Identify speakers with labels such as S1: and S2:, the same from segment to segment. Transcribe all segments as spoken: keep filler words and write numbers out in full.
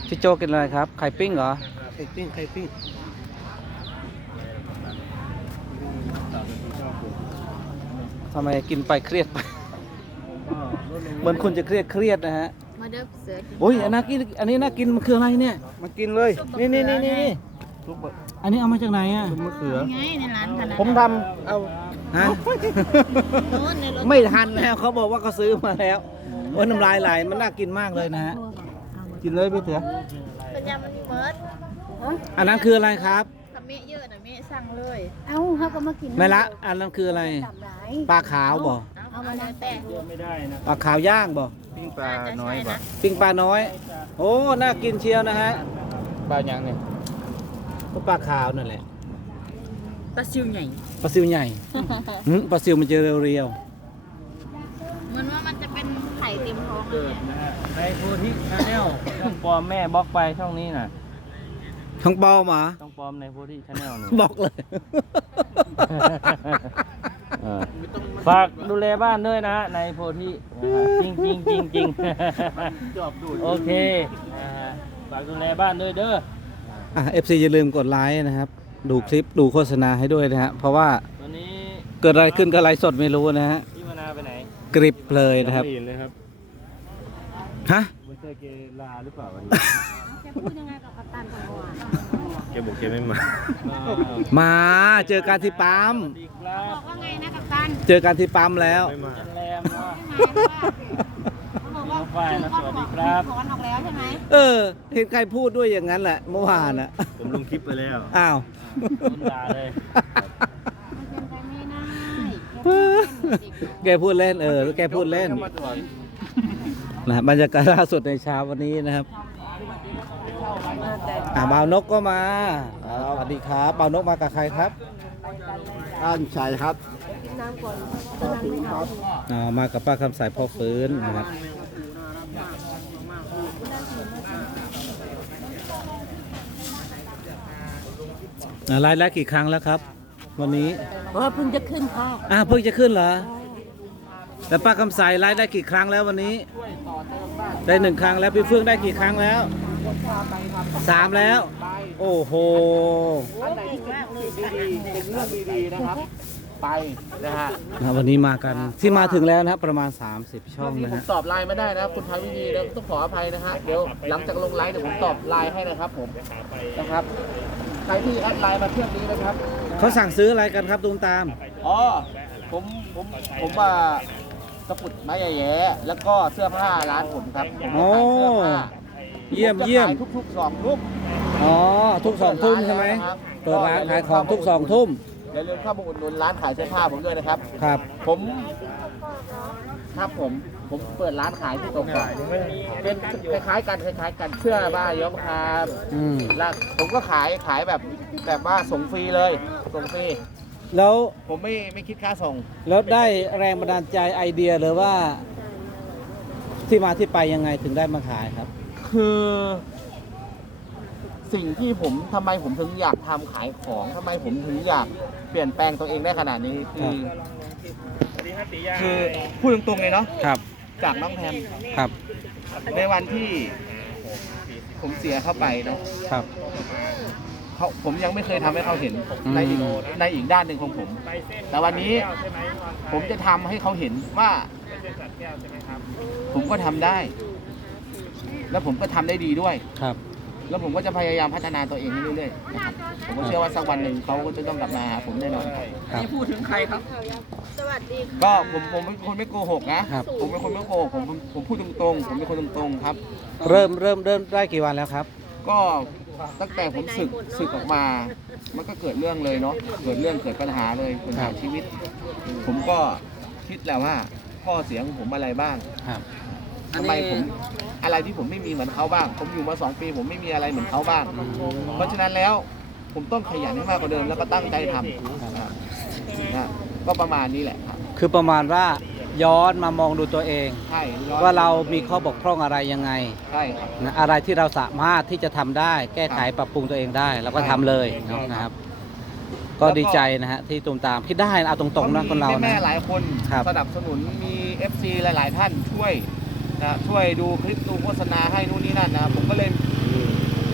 S1: พี่โจกินอะไรครับไข่ปิ้งเหรอ
S2: ไข่ปิ้งไข่ปิ้ง
S1: ทำไมกินไปเครียดไป เหมือนคุณจะเครียดเครียดนะฮะ
S3: มาเด้อเสือกิน
S1: โอ้ยอันน่ากินอันนี้น่ากินมันคืออะไรเนี่ย
S2: มากินเลย
S1: นี่นี่นี่นี่
S2: ซุป
S1: อันนี้เอามาจากไหนอ่ะ
S2: ซุปมะเขือ
S3: ไงในร้านขนาด
S1: ผมทำเอาฮะ
S3: โน้นในรถ
S1: ไม่ทันแล้วเขาบอกว่าเขาซื้อมาแล้วโอ้ยน้ำลายไหลมันน่ากินมากเลยนะฮะกินเลยพี่เถือ
S3: เป็นยำมันเมิร์ด
S1: อันนั้นคืออะไรครับ
S3: ทำเมะเยอะหน่อยเมะสั่งเลย
S4: เอ้าเขาก็มากิน
S1: แม่ละอันนั้นคืออะไร
S4: จับได้
S1: ปลาขาวบ่
S3: เอามาแล้วแต่
S1: ปลาขาวย่างบ่
S2: ปิ้งปลาน้อยกว่า
S1: ปิ้งปลาน้อย โอ้น่ากินเชียวนะฮะปลาอย่างเนี่ยก็ปลาขาวนั่นแหละ
S3: ปลาซิวใหญ่
S1: ปลาซิวใหญ่ หึปลาซิวมันจะเรียว
S3: เหมือนว่ามันจะเป็นไข่เต็มท้องเลย
S5: ในโพธิชาแนลช่องปลอมแม่บล็อกไปช่องนี้น่ะ
S1: ๆทั้งปอหมา
S5: ช่องปลอมในโพธิชาแนลนี่
S1: บอกเลย
S5: เออฝากดูแลบ้านด้วยนะฮะในโพธินะฮะจริงจริงจริงจริง
S2: จอบดูด
S5: โอเคนะฮะฝากดูแลบ้านด้วยเด้อ
S1: อ่ะ เอฟ ซี อย่าลืมกดไลค์นะครับ ดูคลิปดูโฆษณาให้ด้วยนะฮะ เพราะว่า
S5: วันนี้
S1: เกิดอะไรขึ้นกับไลฟ์สดไม่รู้นะฮะ
S5: พี่มนาไปไหน
S1: กริบเลยนะครับ
S2: ไม่เห็นเลยครับ
S1: ฮะ
S5: มันเจอเกลาหรือเปล่าวันนี้
S4: จะพูดยังไงกับกัปตันของเราอ่ะ
S2: แกบอกแกไม่มา
S1: มาเจอกันที่ปั๊ม
S5: สวัสดีครับ
S4: บอกว่าไงนะกัปตัน
S1: เจอกันที่ปั๊มแล้ว
S2: ไม่มา
S5: จันแรมเนาะ
S4: เขาบอกว่าชื่อก้อนของถอนออกแล้วใช่ไหม
S1: เออ เห็นใครพูดด้วยอย่างนั้นแหละ เมื่อวานอ่ะ
S2: ผมลงคลิปไปแล้ว
S1: อ้าว
S5: โดนด่าเลย
S4: มันเป็นไปไม่ได้
S1: แกพูดเล่นเออ แกพูดเล่นนะฮะบรรยากาศล่าสุดในเช้าวันนี้นะครับอ่าบ่าวนกก็มาอ่าสวัสดีครับบ่าวนกมากับใครครับ
S2: อ้านชัยครับ
S4: น้ำก่อนตอนนั้นไม่เอา
S1: อ่ามากับป้าคำสายพ่อฟื้นนะครับอ่าไลฟ์แล้วกี่ครั้งแล้วครับ วันนี้
S4: เพราะว่าเพิ่งจะขึ้นค่ะ
S1: อ่าเพิ่งจะขึ้นเหรอแต่ป้าคำสายไลฟ์ได้กี่ครั้งแล้ววันนี้ ได้หนึ่งครั้งแล้วพี่เฟื่องได้กี่ครั้งแล้วสามแล้ว โอ้โห
S2: อันไหนที่เป็นดีๆเป็นเรื่องดีๆนะครับ ไปนะฮะ
S1: นะวันนี้มากันที่มาถึงแล้วนะครับประมาณ สามสิบ ช่
S2: ช่
S1: อ
S2: ว
S1: ง
S2: งนี้
S1: นะ
S2: ผม
S1: ฮะ
S2: ตอบไลน์ไม่ได้นะครับคุณพาวินีนะต้องขออภัยนะฮะเดี๋ยวหลังจากลงไลน์เดี๋ยวผมตอบไลน์ให้นะครับผมนะครับใครที่แอดไลน์มาเที่ยงนี้นะครับ
S1: เขาสั่งซื้ออะไรกันครับตูมตาม
S2: อ๋อผมผมผมว่าตะกรุดไม้แย่ๆแล้วก็เสื้อผ้าร้านผมครับผมจะขายเสื้อผ้า
S1: เยี่ยม
S2: ผจะ
S1: เยี่ยม
S2: ขายทุกๆสองทุ่ม
S1: อ๋อทุกสองทุ่มใช่ไหมเปิดร้านขายของทุกสองทุ่ม
S2: อย่าลืมเข้ามาอุดหนุนร้านขายเสื้อผ้าผมด้วยนะครับ
S1: ครับ
S2: ผมครับผมผมเปิดร้านขายที่ตรงกันเป็นคล้ายๆกันคล้ายๆกันเสื้อบ้าย้อมคาม
S1: อืม
S2: แล้วผมก็ขายขายแบบแบบว่าส่งฟรีเลยส่งฟรี
S1: แล้ว
S2: ผมไม่ไม่คิดค่าส่ง
S1: แล้วได้แรงบันดาลใจไอเดียหรือว่า ที่มาที่ไปยังไงถึงได้มาขายครับ
S2: คือสิ่งที่ผมทำไมผมถึงอยากทำขายของทำไมผมถึงอยากเปลี่ยนแปลงตัวเองได้ขนาดนี้คือคือพูดตรงๆเลยเนาะ
S1: ครับ
S2: จากน้องแพม
S1: ครับ
S2: ในวันที่ผมเสียเข้าไปเนาะ
S1: ครับ
S2: เขาผมยังไม่เคยทำให้เขาเห็น
S1: อืม
S2: ในอีกในอีกด้านหนึ่งของผม แต่วันนี้ผมจะทำให้เขาเห็นว่า ผมก็ทำได้ แล้วผมก็ทำได้ดีด้วย
S1: ครับ
S2: แล้วผมก็จะพยายามพัฒนาตัวเองให้เรื่อยๆนะครับผมก็เชื่อว่าสักวันหนึ่งเขาก็จะต้องกลับมาหาผมแน่นอนครับ
S1: ครับ
S3: พูดถึงใครครับ สวัสดีค่ะ
S2: ก็ผมผมเป็นคนไม่โกหกนะครับ ผมเป็นคนไม่โกหกผมผมผมพูดตรงๆผมเป็นคนตรงๆครับ
S1: เริ่มเริ่มเริ่มได้กี่วันแล้วครับ
S2: ก็ตั้งแต่ผมศึกศึกออกมา มันก็เกิดเรื่องเลยเนาะเกิดเรื่องเกิดปัญหาเลยปัญหาชีวิต ผมก็คิดแล้วว่าข้อเสียของผมอะไรบ้าง
S1: ครับ
S2: ทำไมผมอะไรที่ผมไม่มีเหมือนเขาบ้าง ผมอยู่มาสองปีผมไม่มีอะไรเหมือนเขาบ้าง เพราะฉะนั้นแล้วผมต้องขยันให้มากกว่าเดิมแล้วก็ตั้งใจทำนะครับนะก็ประมาณนี้แหละครับ
S1: คือประมาณว่าย้อนมามองดูตัวเอง
S2: ใช่ย้อน
S1: ว่าเรามีข้อบกพร่องอะไรยังไง
S2: ใช่ครับ
S1: นะอะไรที่เราสามารถที่จะทำได้ แก้ไขปรับปรุงตัวเองได้เราก็ทำเลยเนาะนะครับ ก็ดีใจนะฮะที่ตูมตามคิดได้นะเอาตรงๆนะคนเรา
S2: แม่
S1: นะ
S2: ๆหลายคน
S1: ครับ
S2: สนับสนุนมี เอฟ ซี หลาย ๆ ท่านช่วยนะช่วยดูคลิปดูโฆษณาให้นู่นนี่นั่นนะผมก็เลย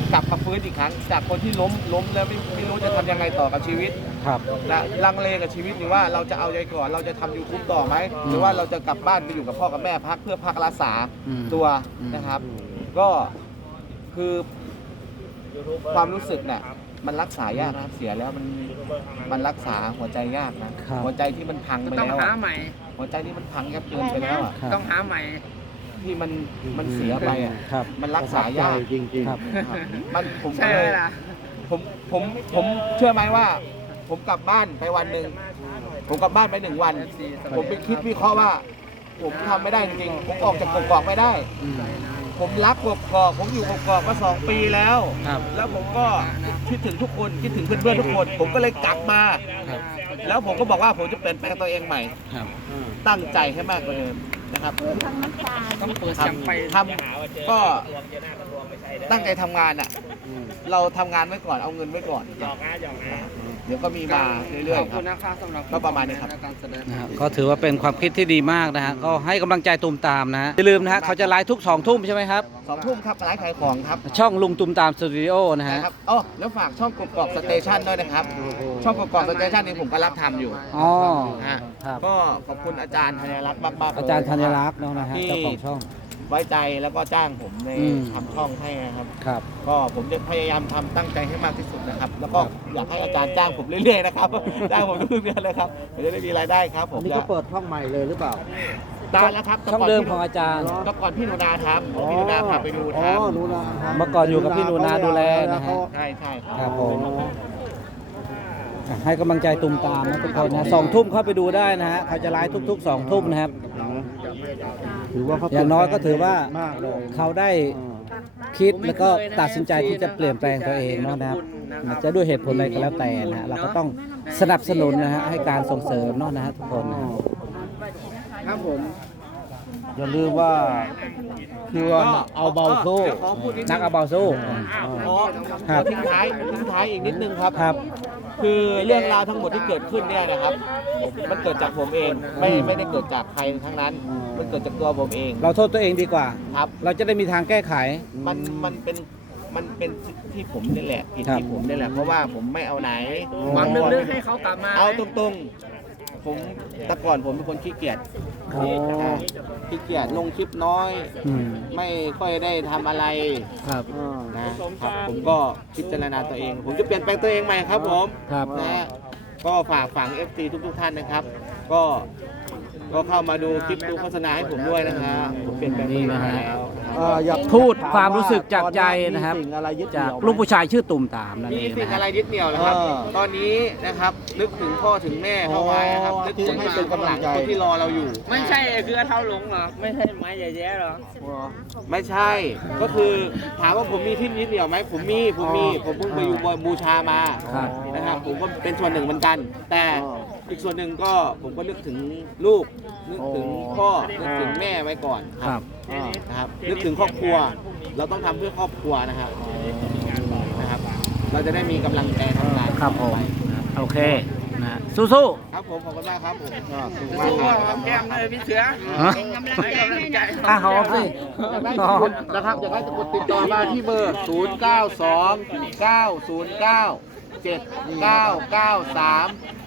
S2: กลับมาฟื้นอีกครั้ง จากคนที่ล้มล้มแล้วไม่ไม่รู้จะทำยังไงต่อกับชีวิต
S1: ครับ
S2: นะลังเลกับชีวิตหรือว่าเราจะเอาใจก่อนเราจะทำยูทูบต่อไหมหรือว่าเราจะกลับบ้านไปอยู่กับพ่อกับแม่พักเพื่อพักรักษา
S1: อืม
S2: ตัว
S1: อืม
S2: นะครับ ก็คือความรู้สึกเนี่ยมันรักษายากนะเสียแล้วมันมันรักษาหัวใจยากนะครับ หัวใจที่มันพังไป
S4: ต้อง
S2: แล้ว
S4: หา
S2: อะ
S4: ใหม่
S2: หัวใจที่มันพังยับเยินไปแล้วอะ
S1: ครับ
S4: ต้องหาใหม่
S2: ที่มันมันเสียไปอ่ะ
S1: ครับ
S2: มันรักษายาก
S6: จริง
S1: ครับ
S2: ครับมันผม
S4: ใช่
S2: ก็
S4: ไห
S2: เล
S4: ม
S2: ย
S4: ล่ะ
S2: ผมผมผมเชื่อไหมว่า ผมกลับบ้านไปวันหนึ่งผมกลับบ้านไปหนึ่งวัน ผมไปคิดวิเคราะห์ว่า ผมทำไม่ได้จริงๆผมออกจากกกอกไม่ได้
S1: อืม
S2: ผมรักกกอกผมอยู่กกอกมาสองปีแล้ว
S1: ครับ
S2: แล้วผมก็คิดถึงทุกคนคิดถึงเพื่อนๆทุกคน ผมก็เลยกลับมา
S1: ครับ
S2: แล้วผมก็บอกว่าผมจะเปลี่ยนแปลงตัวเองใหม่
S1: ครับ
S2: ตั้งใจให้มากกว่าเดิมนะครับ
S4: ต้องเปิด
S2: ท
S4: แชมไป
S2: ำทำก็ตั้งใจทำงานอ่ะ เราทำงานไว้ก่อนเอาเงินไว้ก่อนเดี๋ยวก็มีมาเรื่อย
S4: ขอบ
S2: ๆค
S4: คุ
S2: รับ
S4: ณนะครับสำหรับ
S2: ก็ประมาณนี้ครับ
S4: การแสดง
S1: นะฮะก็ถือว่าเป็นความคิดที่ดีมากนะฮะก็ให้กำลังใจตูมตามนะฮะอย่าลืมนะฮะเขาจะไลฟ์ทุกสองทุ่มใช่ไหมครับ
S2: สองทุ่มครับร้านขายของครับ
S1: ช่องลุงตูมตามสตูดิโอนะฮะ
S2: นะครับอ๋อแล้วฝากช่องกกอกสเตชันด้วยนะครับ ช่องกกอกสเตชันนี่ผมก็รับทำอยู่
S1: อ๋อ
S2: นะฮะ
S1: ครับ
S2: ก็ขอบคุณอาจารย์ธัญรักษ์มากๆเล
S1: อาจารย์ธัญรักษ์เนาะนะฮะ
S2: ที่
S1: เจ้าของช่อง
S2: ไว้ใจแล้วก็จ้างผมใน
S1: อืม
S2: ทำช่องให้นะครับ
S1: ครับ
S2: ก็ผมจะพยายามทำตั้งใจให้มากที่สุดนะครับ แล้วก็อยากให้อาจารย์จ้างผมเรื่อยๆนะครับ จ้างผมทุกเดือนเลยครับผมจะได้มีรายได้ครับผ
S6: อั
S2: ม
S6: นนี้ก็เปิดช่องใหม่เลยหรือเปล่า
S2: ตานแล้วครับ
S1: ช่องเดิมของอาจารย์
S2: ก็ก่อนพี่หนูนาทำพี่หนูนาพาไปดู
S6: อ๋
S2: ท
S6: อหนูนาครับ
S1: เมื่อก่อนอยู่กับพี่หนูนาดูแลนะฮะ
S2: ำใช่ใช่ครับ
S1: ครับผมอ่ะให้กำลังใจตูมตามนะทุกคนนะสองทุ่มเข้าไปดูได้นะฮะเขาจะไลฟ์ทุกๆสองทุ่มนะครับ
S6: ถือว่าเขา
S1: อย่างน้อยก็ถือว่า
S6: มากเลย
S1: เขาได้คิดแล้วก็ตัดสินใจที่จะเปลี่ยนแปลงตัวเองเนาะนะครับจะด้วยเหตุผลอะไรก็แล้วแต่นะฮะเราก็ต้องสนับสนุนนะฮะให้การส่งเสริมเนาะนะฮะทุกคนนะฮะ
S2: ครับผม
S6: อย่าลืมว่าคือว่าเอาเบาโซ่
S2: เดี๋ยวขอพูดนิดนึง
S1: นักอาบาสู้
S2: ขอ
S1: ครับ
S2: ทิ้งท้ายทิ้งท้ายอีกนิดนึงครับ
S1: ครับ
S2: คือเรื่องราวทั้งหมดที่เกิดขึ้นเนี่ยนะครับ มันเกิดจากผมเอง ไม่ไม่ได้เกิดจากใครทั้งนั้น มันเกิดจากตัวผมเอง
S1: เราโทษตัวเองดีกว่า
S2: ครับ
S1: เราจะได้มีทางแก้ไข
S2: มันมันเป็นมันเป็นที่ผมนี่แหละผิด
S1: ครับ
S2: ที่ผมนี่แหละ เพราะว่าผมไม่เอาไหน
S4: หวังลึกๆให้เขากลับมา
S2: เอาตรงๆ ผมแต่ก่อนผมเป็นคนขี้เกียจ
S1: อ๋อ
S2: ขี้เกียจลงคลิปน้อย
S1: อืม
S2: ไม่ค่อยได้ทำอะไร
S1: ครับ
S2: นะครับผมก็พิจารณาตัวเอง ผมจะเปลี่ยนแปลงตัวเองใหม่ครับผม
S1: ครับ
S2: นะฮะก็ฝากฝัง เอฟ ซี ทุกๆท่านนะครับ ก็ก็เข้ามาดูคลิปดูโฆษณาให้ผมด้วยนะฮะผมเปลี่ยนแปลงตัวเองมาแล้ว
S6: เอ่ออยาก
S1: พูดความรู้สึกจากใจนะครับ
S6: มีสิ่งอะไรยึดเห
S1: จาก
S6: นี่ยวไหม
S1: ลูกผู้ชายชื่อตุ่มตามนั่น
S2: มี
S1: เอง
S2: สิ่ง
S1: นะ
S2: อะไร
S1: ฮะ
S2: ยึดเหนี่ยวนะครับ
S6: เออ
S2: ตอนนี้นะครับนึกถึงพ่อถึงแม่เข้าไว้นะครับ
S6: อ๋อ
S2: นึกถึง
S6: ที่ให้
S2: ให้
S6: เป็
S2: เป็น น
S6: กำ
S2: กำ
S6: ลั
S2: ลั
S6: ง
S2: ง
S6: ใจ
S2: คนที่รอเราอยู่
S4: ไม่ใช่คือเท้าหลงเหรอ ไม่ใช่ไม้ใหญ่แย่เหรอ
S2: ไม่ใช่ ก็คือถามว่าผมมีที่ยึดเหนี่ยวไหมผมมีผมมีผมเพิ่งไปอยู่บูชามา
S1: ครับ
S2: นะครับผมก็เป็นส่วนหนึ่งเหมือนกัน แต่อีกส่วนหนึ่งก็ผมก็นึกถึงลูก นึกถึงพ่อนึกถึงแม่ไว้ก่อน
S1: ครับ
S2: นะครับนึกถึงครอบครัว เราต้องทำเพื่อครอบครัวนะครับนะครับ เราจะได้มีกำลังใจทำงาน
S1: ครับผม โอเคนะสู้
S2: ครับผมขอบคุณมากครับผม
S4: สู้ว่าหอมแก้มเลยพี่เสือ
S1: ๆฮะ
S3: เป็นกำลังใจให้นะ
S1: อ่ะหอมสิ
S2: อยากได้
S1: หอม
S2: นะครับอยากได้จะกดติดต่อมาที่เบอร์ ศูนย์ เก้า สอง เก้า ศูนย์ เก้า เจ็ด เก้า เก้า สาม